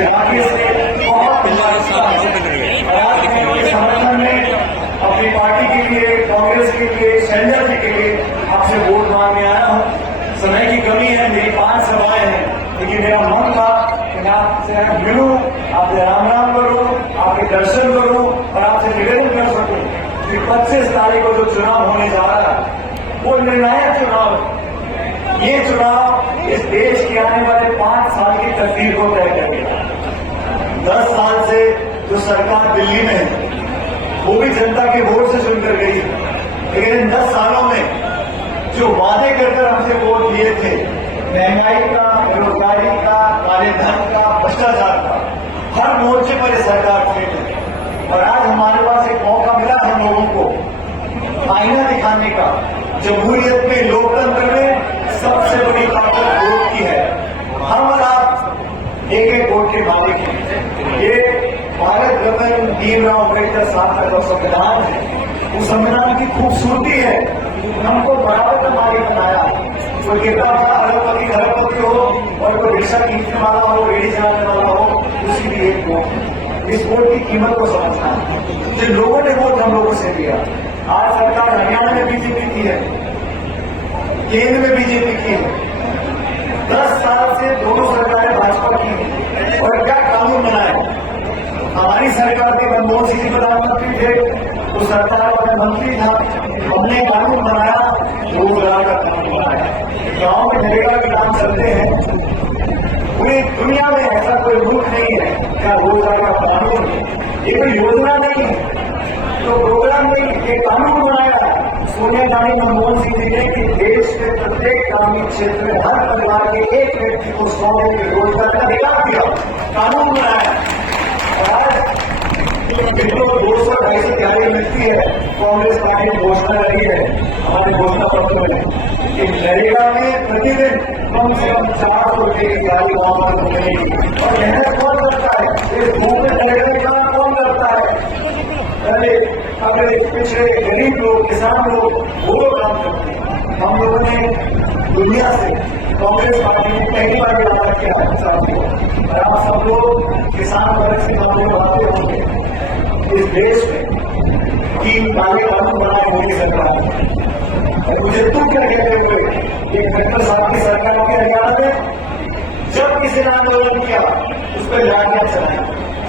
इलाके से बहुत समर्थन में अपनी पार्टी के लिए, कांग्रेस के लिए, सैंडल के लिए आपसे वोट मांगने आया हूं। समय की कमी है, मेरी 5 सभाएं हैं, लेकिन मेरा मन था कि मैं आपसे मिलूं, आपसे राम राम करूं, आपके दर्शन करूं और आपसे निवेदन कर सकूं कि 25 तारीख को जो चुनाव होने जा रहा है वो निर्णायक चुनाव है। ये चुनाव इस देश के आने वाले 5 साल की तकदीर को तय करेगा। 10 साल से जो सरकार दिल्ली में है वो भी जनता के वोट से चुनकर गई, लेकिन इन 10 सालों में जो वादे कर हमसे वोट लिए थे, महंगाई का, बेरोजगारी का, काले धन का, भ्रष्टाचार का, हर मोर्चे पर ये सरकार फेल है। और आज हमारे पास एक मौका मिला हम लोगों को आईना दिखाने का। जमहूरियत में, लोकतंत्र में सबसे बड़ी ताकत वोट की है। हम और आप एक वोट के मालिक हैं। ये भारत रत्न भीमराव अम्बेडकर साहब का जो संविधान है, उस संविधान की खूबसूरती है, हमको बराबर का मालिक बनाया। कोई कितना बड़ा अरबपति हो और कोई रिक्शा खींचने वाला हो, रेडी चलाने वाला हो, उसी भी एक वोट। इस वोट की कीमत को समझना है। जिन लोगों ने वोट हम लोगों से दिया, आज सरकार हरियाणा में बीजेपी की है, केंद्र में बीजेपी की है, 10 साल से दोनों सरकारें भाजपा की है। और क्या कानून बनाए? हमारी सरकार के मनमोहन सिंह जी प्रधानमंत्री थे, उस सरकार का मंत्री था, हमने कानून बनाया, रोजगार का कानून बनाया। गांव में नरेगा के काम चलते हैं, पूरी दुनिया में ऐसा कोई मुल्क नहीं है क्या रोजगार का कानून, ये कोई योजना नहीं है, तो प्रोग्राम नहीं, ये कानून बनाया सोनिया गांधी, मनमोहन सिंह जी ने कि देश के प्रत्येक ग्रामीण क्षेत्र में हर परिवार के एक व्यक्ति को 100 दिन के रोजगार का अधिकार दिया, कानून बनाया। जिनको 200-250 दिहाड़ी मिलती है, कांग्रेस पार्टी ने घोषणा करी है हमारे घोषणा पत्र में कि नरेगा में प्रतिदिन कम से कम 400 रुपये की दिहाड़ी गाँव में मिलेगी। और मेहनत कौन करता है? इस धूप में नरेगा में काम कौन करता है? पहले अगर पिछड़े गरीब लोग, किसान लोग, वो काम करते हैं। हम लोगों ने दुनिया से, कांग्रेस पार्टी ने पहली बार वादा किया है साथियों, और आप सब लोग किसान वर्ग से काम करवाते होंगे इस देश में कि काले कानून बनाए होगी सरकार। मुझे दुख कहते हुए एक खट्टर साहब की सरकार की हरियाणा में जब किसी ने आंदोलन किया उस पर लाठियां चलाई,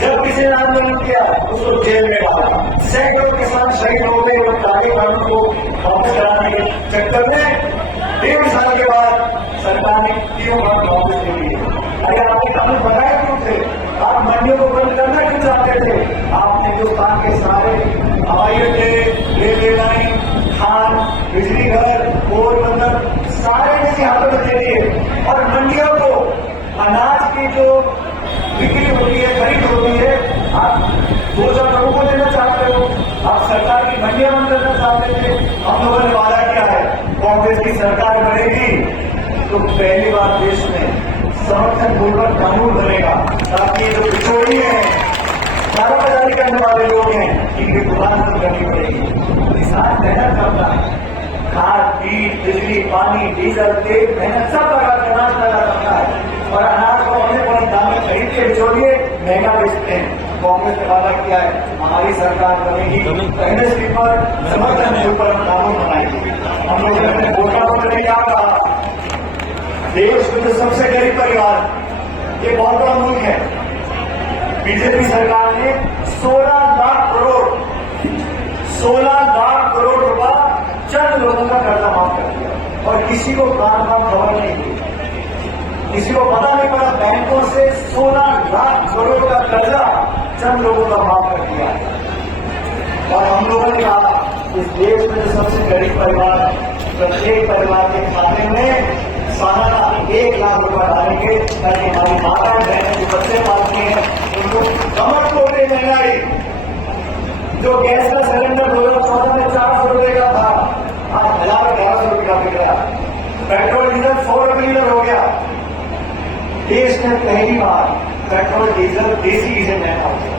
जब किसी ने आंदोलन किया उसको जेल में डाला, सैकड़ों किसान शहीद हो गए और काले कानून को वापस कराने के चक्कर में 1.5 साल के बाद सरकार ने तीनों बार वापस ले लिए। अरे आपने कानून बनाए क्यों थे? आप मंडियों को बंद करना क्यों चाहते थे? आपने हिंदुस्तान के सारे हवाई अड्डे, रेलवे लाइन, खान, बिजली घर, पोरबंदर सारे निजी हाथों में दे दिए। और मंडियों को अनाज की जो बिक्री होती है, खरीद होती है, आप 2,000 लोगों को देना चाहते हो। आप सरकार की मंडियां बंद करना चाहते थे। हम लोगों ने वादा किया है कांग्रेस की सरकार बनेगी तो पहली बार देश में समर्थन पूर्वक कानून बनेगा, ताकि जो बिचौली है, कारोबारी करने वाले लोग हैं, इनकी दुकान बंद करनी पड़ेगी। किसान मेहनत करता है, खाद, बीज, बिजली, पानी, डीजल, तेल, मेहनत सब लगा अनाज पैदा करता है, और अनाज को अपने बड़े दाम में खरीद के बिचौलिए महंगा बेचते हैं। कांग्रेस ने वादा किया है हमारी सरकार बनेगी एमएसपी पर समर्थन के ऊपर कानून बनाएगी। हम लोग अपने वोटा पर नहीं आ रहा। देश में जो सबसे गरीब परिवार, ये बहुत बड़ा मुल्क है, बीजेपी सरकार ने 16 लाख करोड़ रुपया चंद लोगों का कर्जा माफ कर दिया, और किसी को काम खबर नहीं दी, किसी को पता नहीं पड़ा। बैंकों से 16 लाख करोड़ का कर्जा चंद लोगों का माफ कर दिया। और हम लोगों ने कहा इस देश में जो सबसे गरीब परिवार, प्रत्येक परिवार के खाते में सालाना 1 लाख रुपया डालेंगे, ताकि हमारी माता बहनें जो बच्चे पालती हैं उनको कमर तोड़े महंगाई। जो गैस का सिलेंडर 2014 में 400 रुपये का था, आज 1,1100 रुपये का बिक रहा। पेट्रोल डीजल 100 रुपये लीटर हो गया। देश में पहली बार पेट्रोल डीजल देसी डीजल महंगा हो गया।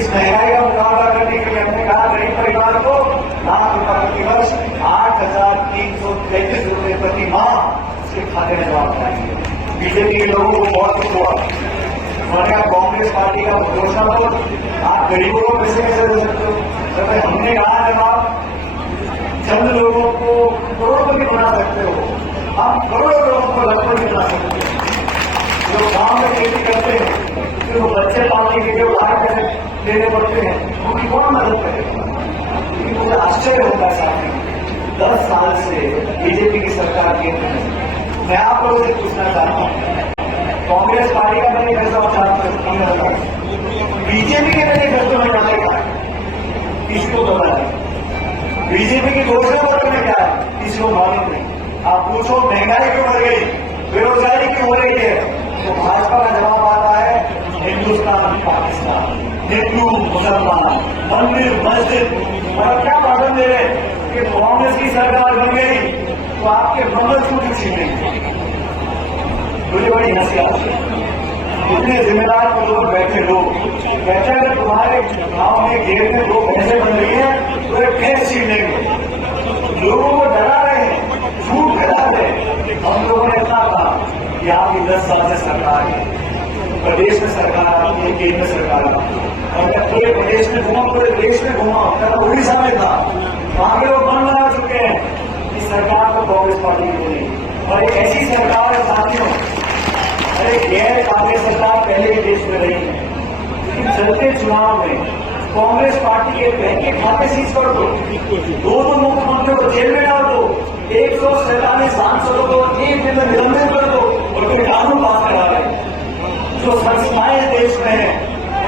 इस महंगाई का मुकाबला करने के लिए हमने कहा गरीब परिवार को लाख रुपये प्रतिवर्ष 8,333 रुपये प्रति माह उसके खाते में जमा कराएंगे। बीजेपी के लोगों को बहुत कुछ हुआ, उन्होंने कहा कांग्रेस कांग्रेस पार्टी का घोषणा पत्र आप गरीबों को पैसे कैसे दे सकते हो? जब हमने कहा जब आप चंद लोगों को करोड़पति बना सकते हो, आप करोड़ों लोगों को लखपति बना सकते हो। जो गांव में खेती करते हैं, फिर वो बच्चे पालने के लिए उधार पैसे देने पड़ते हैं, उनकी कौन मदद करेगा? लेकिन मुझे आश्चर्य होता है साहब, 10 साल से बीजेपी की सरकार के मैं आप लोगों से पूछना चाहता हूँ, कांग्रेस पार्टी का मैनिफेस्टो नहीं होता, बीजेपी के मैनिफेस्टो में क्या लिखा है? किसी को पता नहीं। बीजेपी की घोषणा पत्र में क्या है? किसी को मालूम नहीं। आप पूछो महंगाई क्यों बढ़ गई, बेरोजगारी क्यों हो रही है, तो भाजपा का जवाब आता है हिंदुस्तान पाकिस्तान, हिंदू मुसलमान, मंदिर मस्जिद। और क्या भाषण दे रहे कि कांग्रेस की सरकार बन गई तो आपके मंगलसूत्र छीनेंगे। मुझे बड़ी हंसी आती है, इतने जिम्मेदार लोग बैठे लोग कहते हैं तुम्हारे गांव में गेट में 2 भैंसें बन रही है तो एक भैंस छीन लेंगे। लोगों को डरा रहे हैं, झूठ फैला रहे हैं। हम लोगों ने इतना कहा कि आपकी 10 साल से सरकार है, प्रदेश में सरकार आती है, केंद्र सरकार आती है, और मैं पूरे प्रदेश में घूमा, पूरे देश में घूमा, उड़ीसा में था, वहां के लोग मन बना चुके हैं कि सरकार तो कांग्रेस पार्टी की नहीं। और एक ऐसी सरकार है साथियों, अरे गैर कांग्रेस सरकार पहले के देश में रही है, लेकिन चलते चुनाव में कांग्रेस पार्टी के बैंक के खाते सीज कर दो, 2 मुख्यमंत्रियों को जेल में डाल दो, 147 सांसदों को एक दिन में निलंबित कर दो और फिर कानून पास करा रहे। जो संस्थाएं देश में है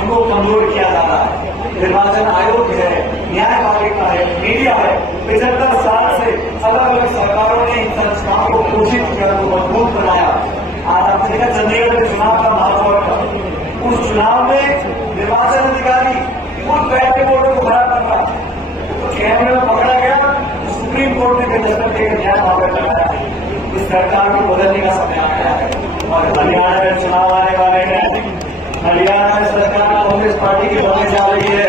उनको कमजोर किया जा रहा है। निर्वाचन आयोग है, न्यायपालिका है, मीडिया है, 75 साल से अलग अलग सरकारों ने इन संस्थाओं को पोषित किया, को मजबूत बनाया। आज आपने देखा चंडीगढ़ के चुनाव का माहौल था, उस चुनाव में निर्वाचन अधिकारी खुद बैठ के वोटों को खड़ा कर रहा, तो कैमरे में पकड़ा गया, सुप्रीम कोर्ट ने दस्तक देकर न्याय मामला लगाया। इस सरकार को बदलने का समय आ गया है और हरियाणा में चुनाव आने वाले हैं। हरियाणा में सरकार कांग्रेस पार्टी की बनने जा रही है।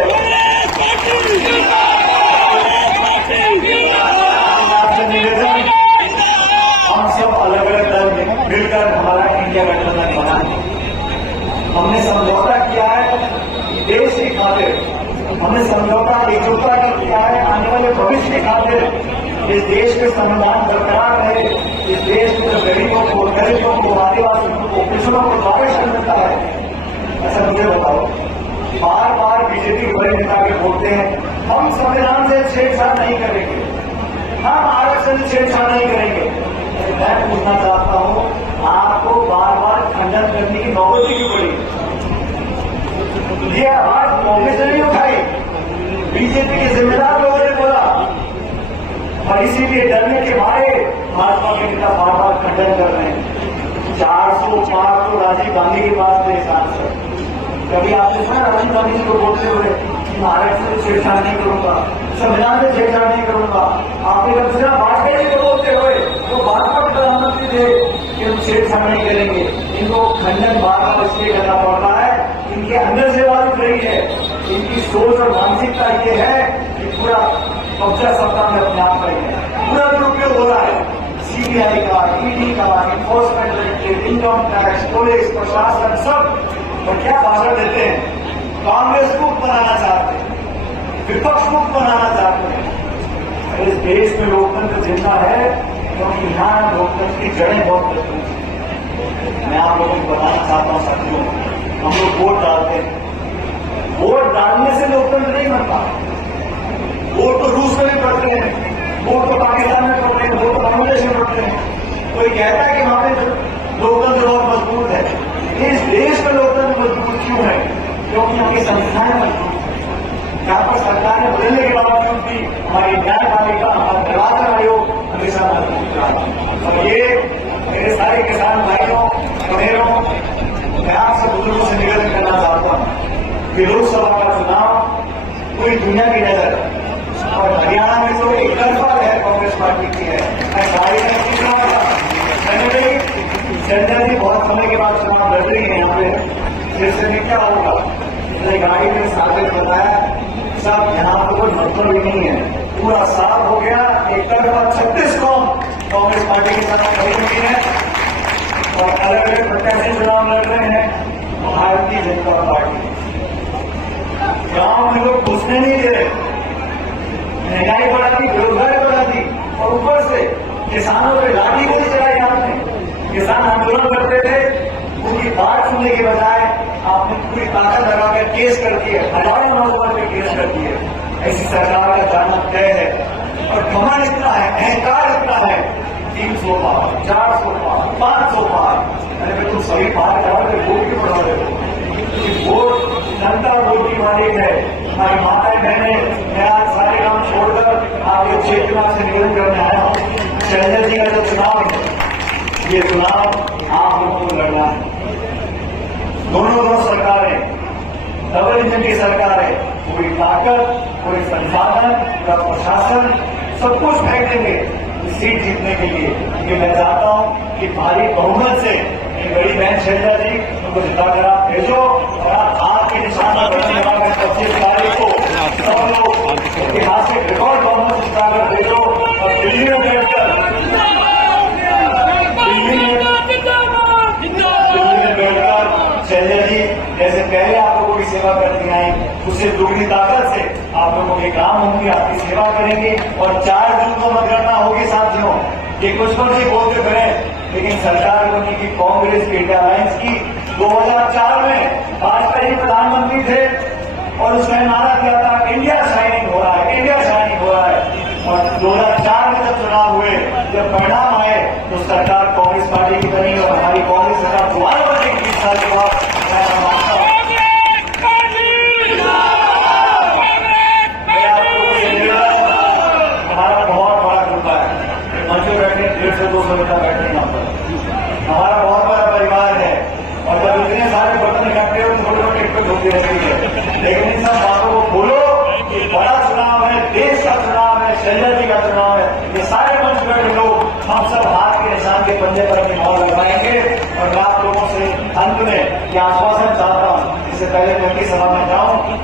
आपसे निवेदन, हम सब अलग अलग दल मिलकर हमारा इंडिया गठबंधन बना, हमने समझौता किया है देश की खातिर, हमने समझौता एकजुटता किया है आने वाले भविष्य की खातिर। इस देश के संविधान बरकरार रहे, इस देश में गरीबों को, दलितों को, आदिवासियों को, पिछड़ों को आरक्षण मिलता है। ऐसा मुझे बताओ, बार बार बीजेपी के बड़े नेता के बोलते हैं हम संविधान से छेड़छाड़ नहीं करेंगे, हम आरक्षण से छेड़छाड़ नहीं करेंगे। मैं पूछना चाहता हूं, आपको बार बार खंडन करने की नौबत क्यों पड़ी? ये आवाज कांग्रेस ने नहीं उठाई, बीजेपी के जिम्मेदार लोगों ने बोला, और इसीलिए डरने के मारे भाजपा के नेता बार बार खंडन कर रहे हैं। 400 तो राजीव गांधी के पास थे सांसद, कभी आपने सुना राजीव गांधी जी को बोलते हुए कि आरक्षण से छेड़छाड़ नहीं करूंगा, संविधान से छेड़छाड़ नहीं करूंगा? आपने कभी सुना वाजपेयी जी को बोलते हुए, वो भाजपा के प्रधानमंत्री थे, कि हम छेड़छाड़ नहीं करेंगे? इनको खंडन बार बार इसलिए करना पड़ रहा है, इनके अंदर से बात रही है, इनकी सोच और मानसिकता ये है कि पूरा कब्जा सत्ता में अपने आप करेंगे, पूरा दुरुपयोग हो रहा है। सीबीआई का, ईडी का, enforcement directorate, income tax, police प्रशासन सब और क्या भाषण देते हैं, कांग्रेस मुक्त बनाना चाहते हैं, विपक्ष मुक्त बनाना चाहते हैं। इस देश में लोकतंत्र जिंदा है क्योंकि यहाँ लोकतंत्र की जड़ें बहुत मजबूत हैं। मैं आप लोगों को बताना चाहता हूँ साथियों, हम लोग वोट डालते हैं, वोट डालने से लोकतंत्र नहीं बनता। वोट तो रूस में भी पड़ते हैं, वोट तो पाकिस्तान में पड़ते हैं, वोट तो बांग्लादेश में पड़ते हैं। कोई कहता है कि वहां पे लोकतंत्र बहुत मजबूत है, इस देश में लोकतंत्र मजबूत क्यों है? क्योंकि हमारी संस्थाएं मजबूत हैं। यहाँ पर सरकारें बदलने के बावजूद भी हमारी न्यायपालिका, हमारा निर्वाचन आयोग हमेशा मजबूत रहा। और ये मेरे सारे किसान भाइयों बहनों, मैं आपसे बुजुर्गों से निवेदन करना चाहता हूँ कि लोकसभा का चुनाव पूरी दुनिया की नजर है और हरियाणा में तो एक तरफा है कांग्रेस पार्टी की है। मैं गाड़ी में चंदा जी बहुत समय के बाद चुनाव लड़ रही है यहाँ पे, फिर से क्या होगा? मैंने गाड़ी में साबित बताया सब यहाँ पर कोई मतलब ही नहीं है, पूरा साफ हो गया। एक तरफा 36 कौम कांग्रेस पार्टी की तरफ खड़ी हुई है और अलग अलग प्रत्याशी चुनाव लड़ रहे हैं। भारतीय जनता पार्टी। गांव में लोग घुसने नहीं दे रहे, महंगाई बढ़ा दी, बेरोजगारी बढ़ा दी, और ऊपर से किसानों पे लाठी गोली चलाई आपने। किसान आंदोलन करते थे, उनकी बात सुनने के बजाय आपने पूरी ताकत लगाकर केस कर दिए, हजारों नौजवान पे केस कर दिए। ऐसी सरकार का जाना तय है। और घमंड इतना है, अहंकार इतना है, 300 पार, 400 पार, 500 पार। अरे भाई तुम सभी पार कराओ तो वोट क्यों बढ़ा रहे हो? वोट जनता वोट की मालिक है। हमारी माताएं बहनें, मैं आज सारे काम छोड़कर आपके क्षेत्र में से निवेदन करने आया हूँ। शैलजा जी का जो चुनाव है, ये चुनाव आप लोगों को लड़ना है। दोनों सरकारें, डबल इंजन की सरकार है, पूरी ताकत, पूरे संसाधन, पूरा प्रशासन, सब कुछ फेंक देंगे सीट जीतने के लिए। क्योंकि मैं चाहता हूं कि भारी बहुमत से मेरी बड़ी बहन शैलजा जी उनको जिताकर आप भेजो, और आप हाथ के निशान पर बनने वाले 25 तारीख को सब लोग ऐतिहासिक रिकॉर्ड बहुमत से जिताकर भेजो। और दिल्ली में बैठकर शैलजा जी जैसे पहले आप लोगों की सेवा करती आई, उससे दुगनी ताकत से आप लोगों के काम होंगे, आपकी सेवा करेंगे। और 4 जून को मतगणना होगी साथियों। ये कुछ मर्जी बोलते करें, लेकिन सरकार बनी की कांग्रेस की इंडिया अलायंस की 2004 में वाजपेयी प्रधानमंत्री थे, और उसने नारा दिया था इंडिया शाइनिंग हो रहा है, इंडिया शाइनिंग हो रहा है। और 2004 में जब चुनाव हुए, जब परिणाम आए, तो सरकार कांग्रेस पार्टी की बनी और हमारी कांग्रेस सरकार दोबारा बनेगी 20 साल के बाद। हमारा बहुत बड़ा ग्रुप है, मंच में बैठे 150 से 200 नेता बैठे यहाँ पर। हमारा बहुत बड़ा परिवार है, और जब इतने सारे बर्तन इकट्ठे हो तो छोटे छोटे टिकट होती रहती है। लेकिन इन सब बातों को भूलो कि बड़ा चुनाव है, देश का चुनाव है, शैलजा जी का चुनाव है। ये सारे मंच बैठे लोग हम सब हाथ के निशान के पंजे पर अपनी मोहर लगवाएंगे। और मैं आप लोगों से अंत में यह आश्वासन चाहता हूं, इससे पहले मैं उनकी सभा में जाऊं।